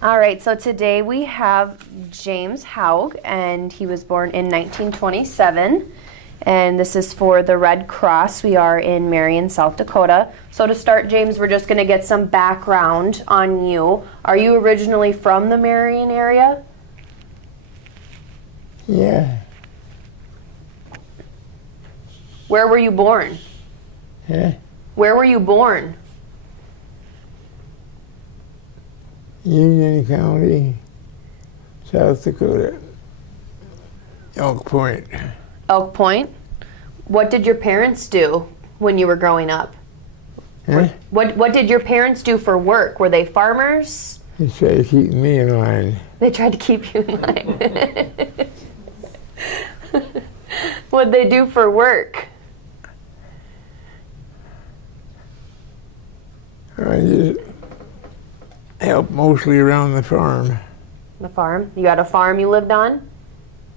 All right, so today we have James Haug, and he was born in 1927. And this is for the Red Cross. We are in Marion, South Dakota. So to start, James, we're just going to get some background on you. Are you originally from the Marion area? Yeah. Where were you born? Yeah. Where were you born? Union County, South Dakota, Elk Point. Elk Point. What did your parents do when you were growing up? Huh? What did your parents do for work? Were they farmers? They tried to keep me in line. They tried to keep you in line. What'd they do for work? I just helped mostly around the farm. The farm? You had a farm you lived on?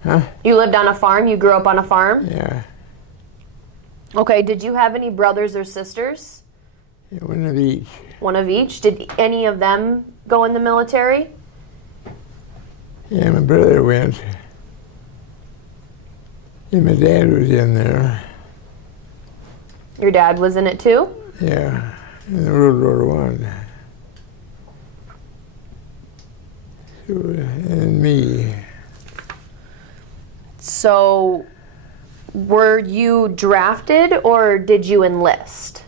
Huh? You lived on a farm? You grew up on a farm? Yeah. Okay, did you have any brothers or sisters? Yeah, one of each. One of each? Did any of them go in the military? Yeah, my brother went. And my dad was in there. Your dad was in it too? Yeah, in World War One. So, and me. So, were you drafted or did you enlist?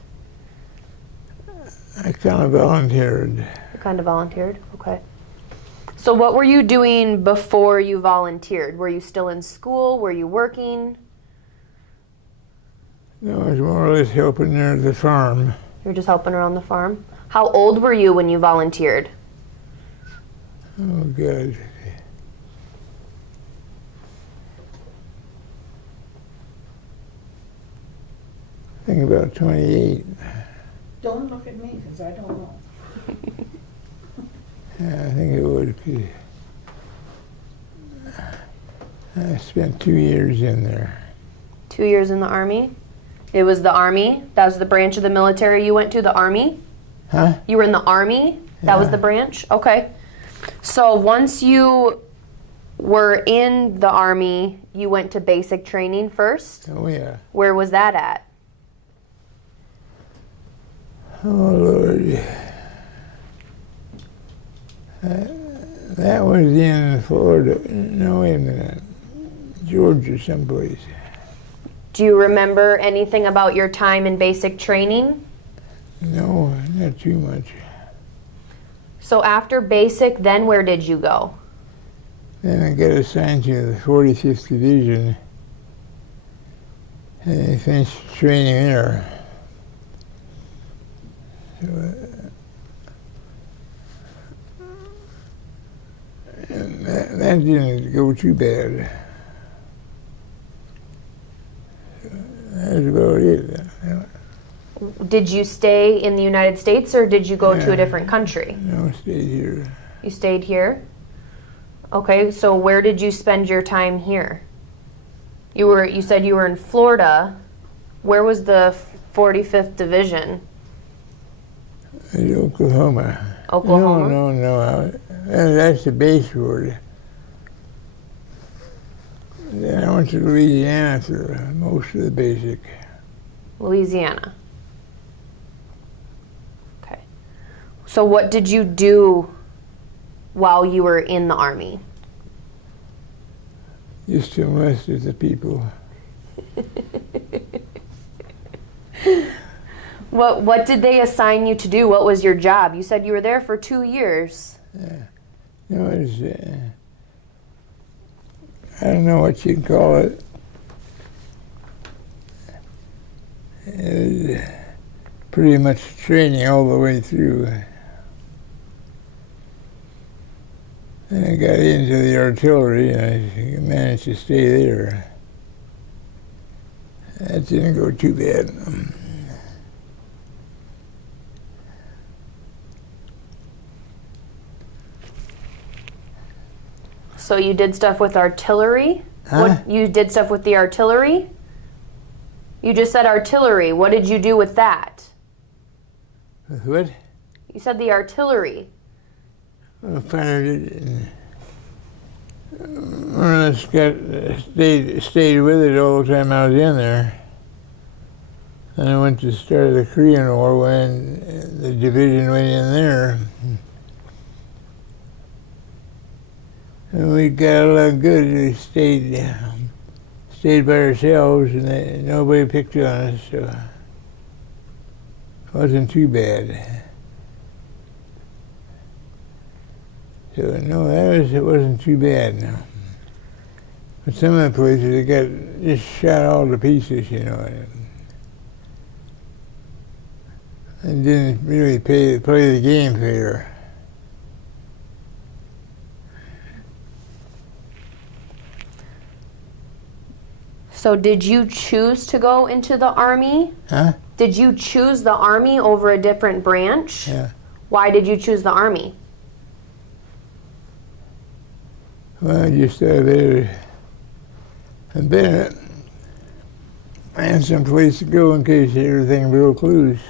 I kind of volunteered. You kind of volunteered? Okay. So what were you doing before you volunteered? Were you still in school? Were you working? No, I was more or less helping there at the farm. You were just helping around the farm? How old were you when you volunteered? Oh, God. I think about 28. Don't look at me, because I don't know. Yeah, I think it would be. I spent 2 years in there. 2 years in the Army? It was the Army? That was the branch of the military you went to, the Army? Huh? You were in the Army? That was Yeah. the branch? Okay. So once you were in the Army, you went to basic training first? Oh, yeah. Where was that at? Oh, Lord. That was in Florida. No, wait a minute. Georgia someplace. Do you remember anything about your time in basic training? No, not too much. So after basic, then where did you go? Then I got assigned to the 45th Division. And I finished training there. So, and that didn't go too bad. So that's about it. Did you stay in the United States or did you go to Yeah. a different country? No, I stayed here. You stayed here? Okay, so where did you spend your time here? You said you were in Florida. Where was the 45th Division? In Oklahoma. Oklahoma? No. That's the base word. Then I went to Louisiana for most of the basic. Louisiana. Okay. So what did you do while you were in the Army? Just to enlist with the people. What did they assign you to do? What was your job? You said you were there for 2 years. No, it's, I don't know what you'd call it. It was pretty much training all the way through. And I got into the artillery and I managed to stay there. That didn't go too bad. So you did stuff with artillery? Huh? You did stuff with the artillery? You just said artillery. What did you do with that? With what? You said the artillery. I fired it, and one of us stayed with it all the time I was in there. Then I went to start the Korean War when the division went in there. And we got along good. We stayed by ourselves, and nobody picked on us, so it wasn't too bad. So no, it wasn't too bad, no. But some of the places they got just shot all to pieces, you know. And didn't really play the game fair. So did you choose to go into the Army? Huh? Did you choose the Army over a different branch? Yeah. Why did you choose the Army? Well, I just thought I'd better find some place to go in case everything broke loose.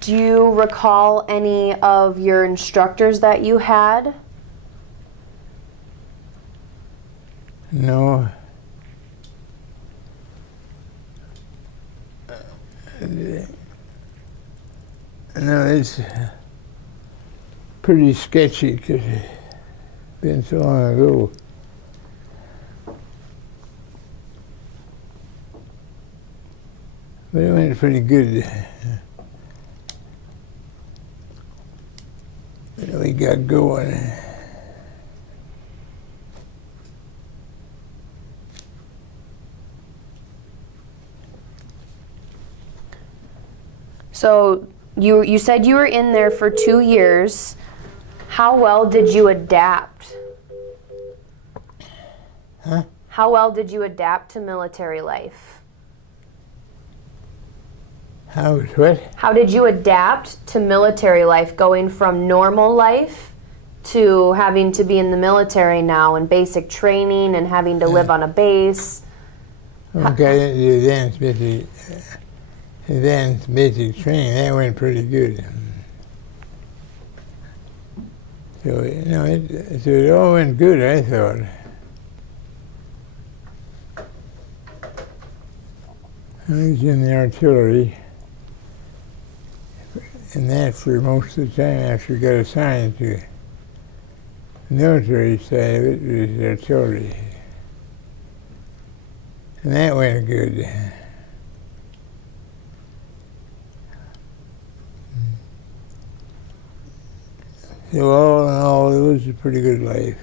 Do you recall any of your instructors that you had? No. No, it's pretty sketchy because it's been so long ago. But it went pretty good. We got going. So you said you were in there for 2 years. How well did you adapt? Huh? How well did you adapt to military life? How was what? How did you adapt to military life, going from normal life to having to be in the military now and basic training and having to live on a base? Okay, the advanced basic training, that went pretty good. So, you know, it all went good, I thought. I was in the artillery, and that for most of the time after we got assigned to the military side of it was artillery. And that went good. So all in all, it was a pretty good life.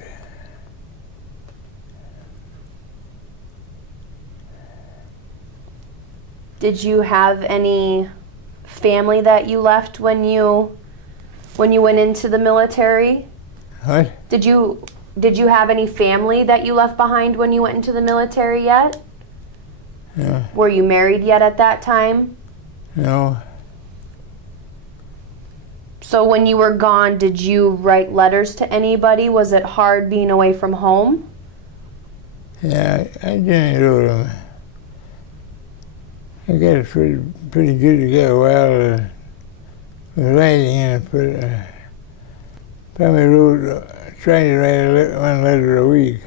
Did you have any family that you left when you went into the military? What? Did you have any family that you left behind when you went into the military yet? No. Were you married yet at that time? No. So when you were gone, did you write letters to anybody? Was it hard being away from home? Yeah, I didn't wrote them. I got it pretty good to get a while with writing, and probably tried to write one letter a week.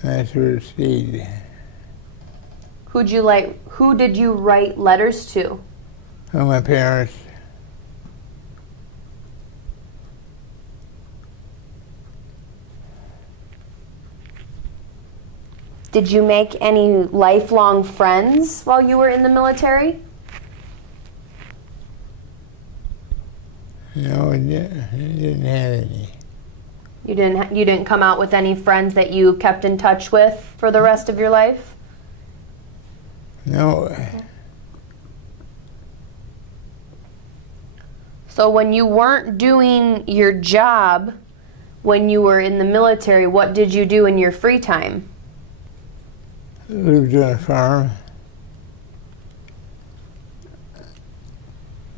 And that's where it stayed. Who did you write letters to? Well, my parents. Did you make any lifelong friends while you were in the military? No, I didn't have any. You didn't come out with any friends that you kept in touch with for the rest of your life? No. So when you weren't doing your job when you were in the military, what did you do in your free time? Lived on a farm.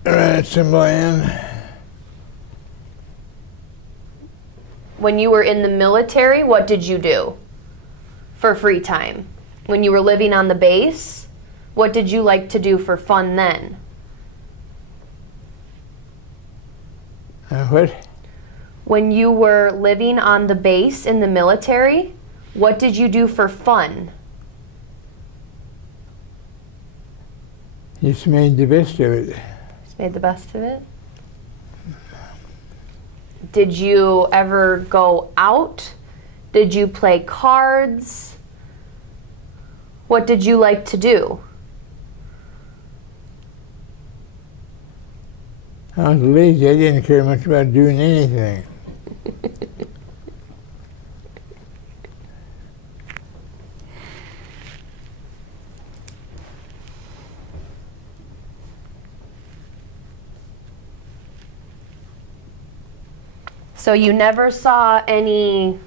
Ran some land. When you were in the military, what did you do for free time? When you were living on the base, what did you like to do for fun then? What? When you were living on the base in the military, what did you do for fun? Just made the best of it. Just made the best of it? Did you ever go out? Did you play cards? What did you like to do? I was lazy. I didn't care much about doing anything. So you never saw any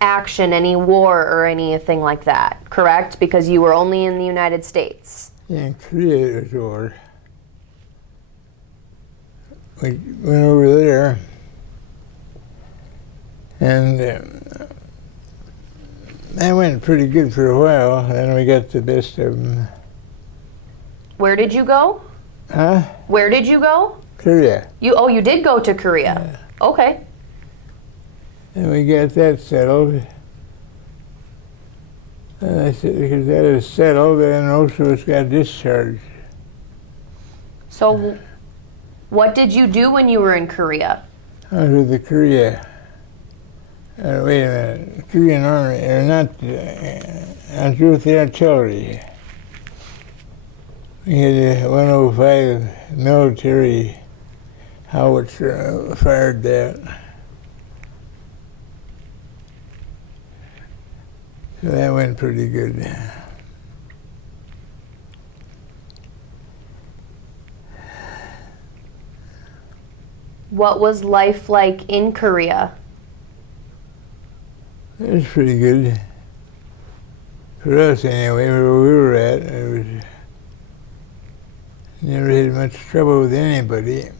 action, any war or anything like that, correct? Because you were only in the United States. Yeah, in Korea it was war. We went over there, and that went pretty good for a while. Then we got the best of them. Where did you go? Huh? Where did you go? Korea. You did go to Korea. Yeah. Okay. And we got that settled. And I said, because that is settled, and most of us got discharged. So what did you do when you were in Korea? I was with the Korea. Wait a minute. Korean Army, or not, I was with the artillery. We had a 105 military howitzer fired that. So that went pretty good. What was life like in Korea? It was pretty good. For us anyway, where we were at, it was never had much trouble with anybody.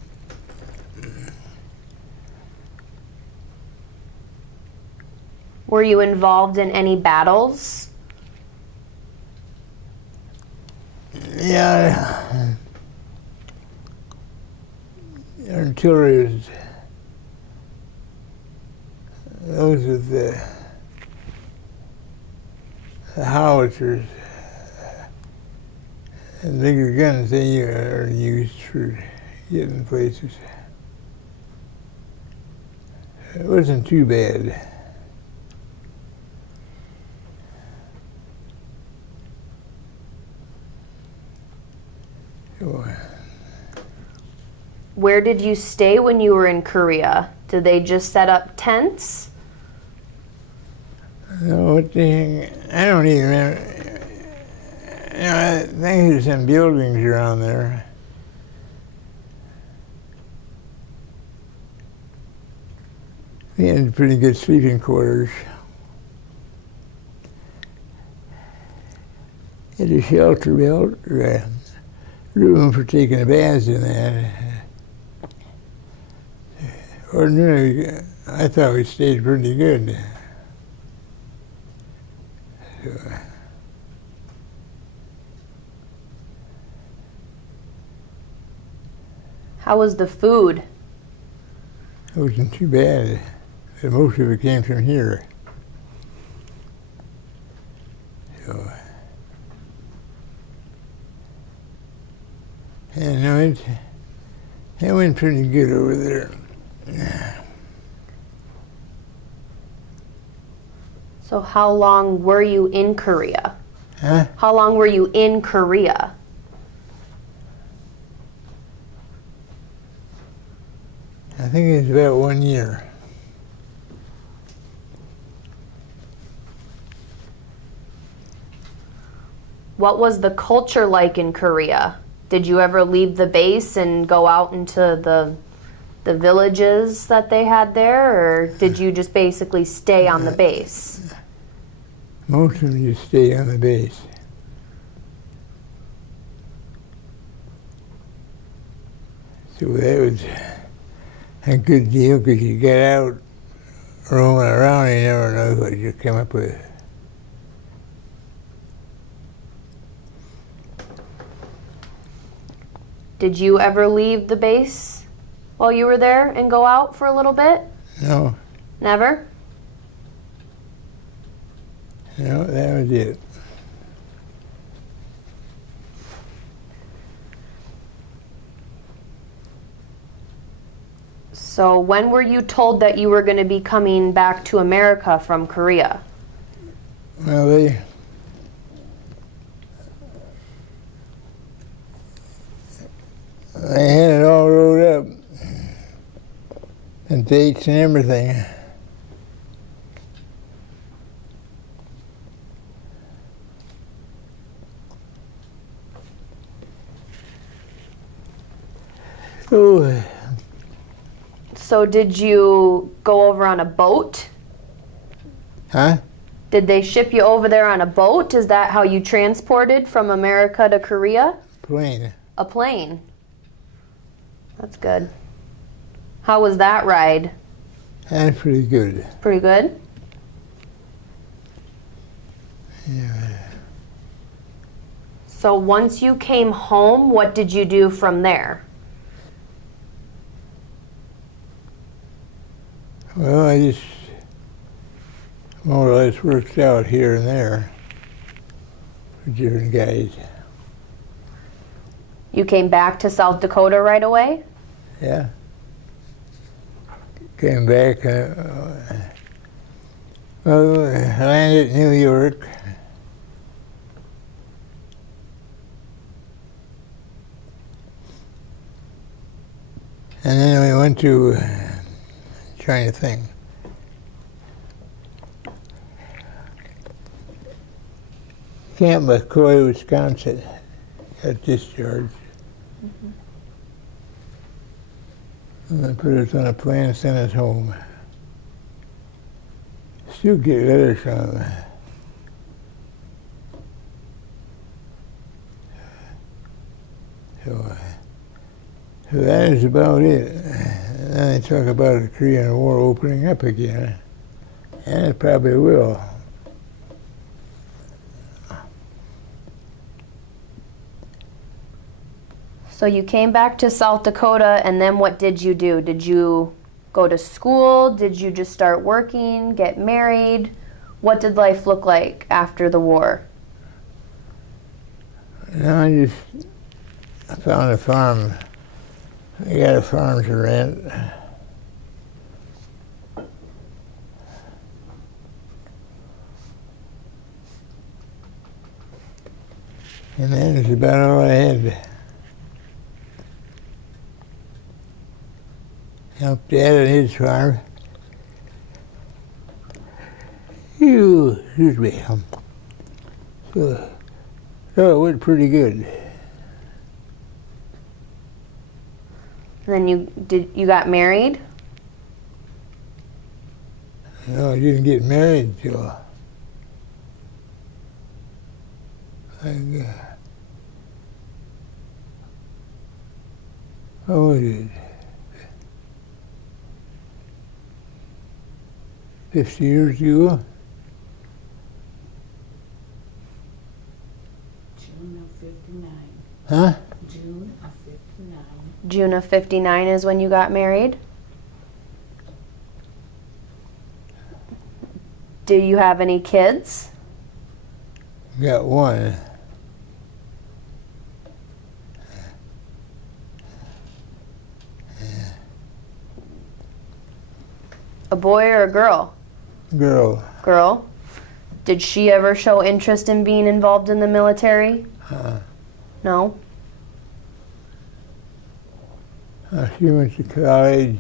Were you involved in any battles? Yeah. Artillery was those with the howitzers and bigger guns they are used for getting places. It wasn't too bad. Where did you stay when you were in Korea? Did they just set up tents? No, what the heck? I don't even remember. You know, I think there's some buildings around there. We had pretty good sleeping quarters. Had a shelter belt, room for taking a bath in that. Ordinarily, I thought we stayed pretty good. So, How was the food? it wasn't too bad. But most of it came from here. So, and no, it went pretty good over there. So how long were you in Korea? Huh? How long were you in Korea? I think it was about 1 year. What was the culture like in Korea? Did you ever leave the base and go out into the villages that they had there, or did you just basically stay on the base? Most of them just stay on the base. So that was a good deal because you get out roaming around, you never know what you come up with. Did you ever leave the base while you were there and go out for a little bit? No, Never? no, that was it. So when were you told that you were going to be coming back to America from Korea? Well, they had it all wrote up, and dates and everything. Oh, So did you go over on a boat? huh? Did they ship you over there on a boat? Is that how you transported from America to Korea? Plane. A plane. That's good. How was that ride? That's pretty good. Pretty good? Yeah. So once you came home, what did you do from there? Well, I just more or less worked out here and there for different guys. You came back to South Dakota right away? Yeah. Came back, landed in New York. And then we went to, trying to think. Camp McCoy, Wisconsin, got discharged. And they put us on a plane and sent us home. Still get letters from them. So that is about it. And then they talk about the Korean War opening up again. And it probably will. So you came back to South Dakota, and then what did you do? Did you go to school? Did you just start working, get married? What did life look like after the war? No, I just found a farm. I got a farm to rent. And that is about all I had. Helped Dad at his farm. Excuse me. So it went pretty good. And then you got married? No, I didn't get married till what was it? 50 years ago? June of 59. Huh? June of 59. June of 59 is when you got married? Do you have any kids? Got one. A boy or a girl? Girl. Girl. Did she ever show interest in being involved in the military? No? She went to college.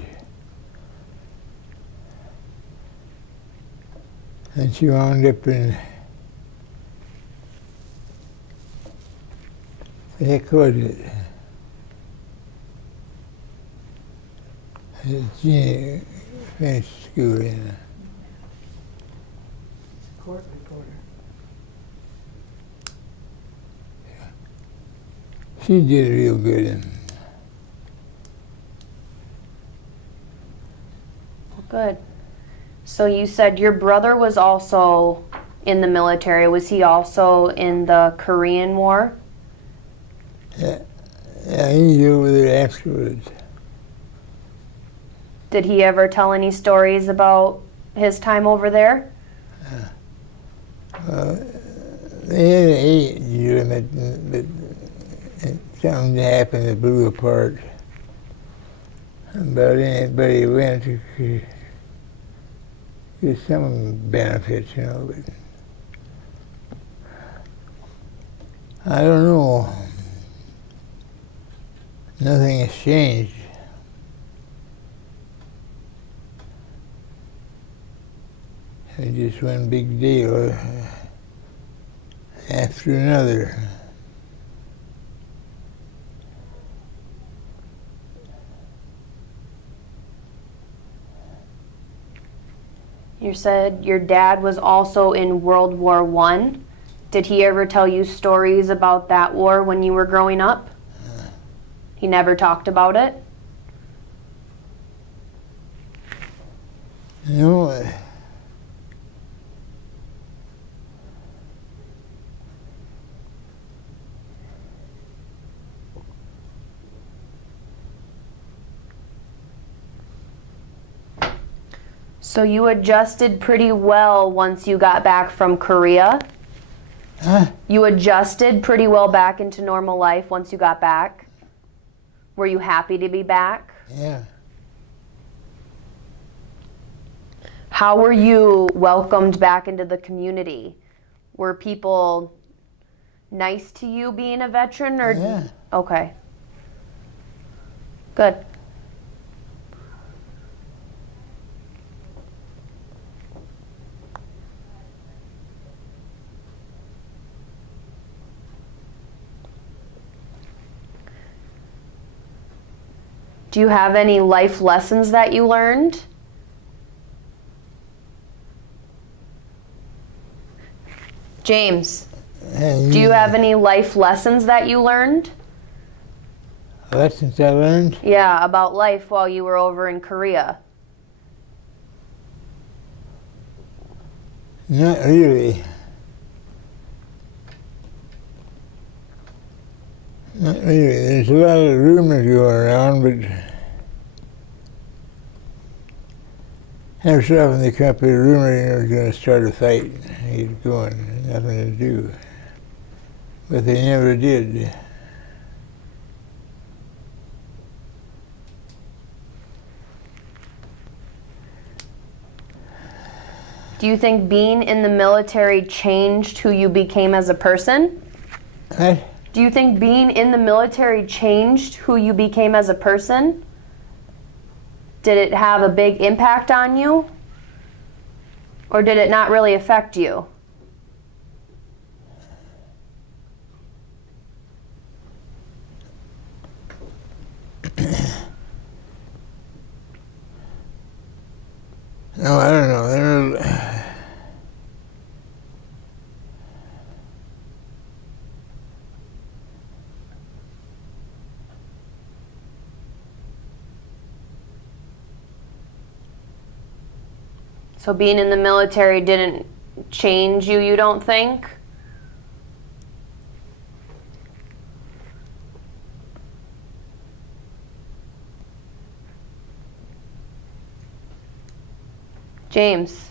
And she wound up in, the heck was it? She finished school in. Court reporter. She did real good. Good. So you said your brother was also in the military. Was he also in the Korean War? Yeah, Yeah, he's over there afterwards. Did he ever tell any stories about his time over there? They had an age limit, but something happened that blew apart. About anybody who went to get some benefits, you know, but I don't know. Nothing has changed. It's just one big deal after another. You said your dad was also in World War I. Did he ever tell you stories about that war when you were growing up? He never talked about it? You know, So you adjusted pretty well once you got back from Korea? huh? You adjusted pretty well back into normal life once you got back? Were you happy to be back? Yeah. How were you welcomed back into the community? Were people nice to you being a veteran or Yeah. Okay. Good. Do you have any life lessons that you learned? James, do you have any life lessons that you learned? Lessons I learned? Yeah, about life while you were over in Korea. Not really. Not really. There's a lot of rumors going around, but every so often they come up with a rumor and they're going to start a fight. He's going, nothing to do. But they never did. Do you think being in the military changed who you became as a person? What? Do you think being in the military changed who you became as a person? Did it have a big impact on you? Or did it not really affect you? No, I don't know. So being in the military didn't change you, you don't think? James.